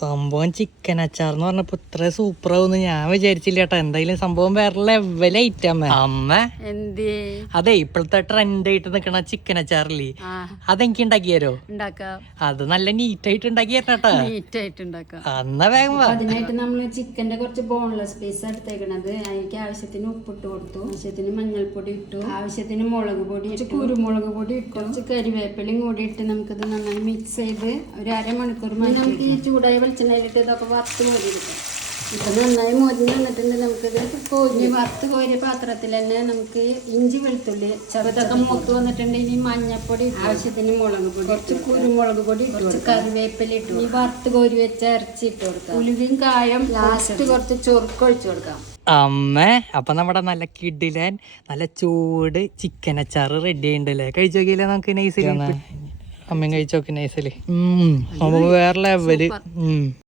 സംഭവം ചിക്കൻ അച്ചാർ എന്ന് പറഞ്ഞപ്പോ ഇത്ര സൂപ്പർ ആവുന്ന് ഞാൻ വിചാരിച്ചില്ല കേട്ടോ. എന്തായാലും സംഭവം വേറെ ലെവൽ ഐറ്റം അമ്മ. അതെ, ഇപ്പോഴത്തെ ട്രെൻഡ് ആയിട്ട് നിക്കണ ചിക്കൻ അച്ചാറില്ലേ, അതെനിക്ക് ഉണ്ടാക്കിയാരോ? അത് നല്ല നീറ്റ് ആയിട്ട് ഉണ്ടാക്കിയാട്ടോ. എന്നാ വേഗം അതിനായിട്ട് നമ്മള് ചിക്കന്റെ കുറച്ച് ബോൺലെസ് പീസ് എടുത്തേക്കണത്. അതിലേക്ക് ആവശ്യത്തിന് ഉപ്പിട്ട് കൊടുത്തു, ആവശ്യത്തിന് മഞ്ഞൾപ്പൊടി ഇട്ടു, ആവശ്യത്തിന് മുളക് പൊടി, കുരുമുളക് പൊടി ഇട്ടു, കുറച്ച് കരിവേപ്പിലയും കൂടി ഇട്ട് നമുക്കിത് നന്നായി മിക്സ് ചെയ്ത് ഒരു അരമണിക്കൂർ നമുക്ക് ഈ ചൂടായ വെളിച്ചെണ്ണയിലിട്ട് ഇതൊക്കെ വറുത്ത് കോരിയെടുക്കാം. ഇപ്പൊ നന്നായി മൊരിഞ്ഞ് വന്നിട്ടുണ്ട്. നമുക്കിത് വറുത്ത് കോരിയ പാത്രത്തിൽ തന്നെ നമുക്ക് ഇഞ്ചി വെളുത്തുള്ളി ചെറുതൊക്കെ മൂത്ത് വന്നിട്ടുണ്ട്. ഇനി മഞ്ഞപ്പൊടി, ആവശ്യത്തിന് മുളക് പൊടി, കുറച്ച് കുരുമുളക് പൊടി, കുറച്ച് കറിവേപ്പില ഇട്ടു, ഈ വറുത്ത് കോരി വെച്ച ഇറച്ചി ഇട്ട് കൊടുക്കാം, ഉലുവയും കായം, ലാസ്റ്റ് കുറച്ച് ചൊറുക്ക് ഒഴിച്ചു കൊടുക്കാം. അമ്മ അപ്പൊ നമ്മുടെ നല്ല കിടിലൻ നല്ല ചൂട് ചിക്കൻ അച്ചാർ റെഡി ആയിണ്ടല്ലേ. കഴിച്ചു നോക്കിയില്ലേ നമുക്ക് നൈസിൽ? അമ്മയും കഴിച്ചു നോക്കി നൈസില്. വേറെ ലെവല്.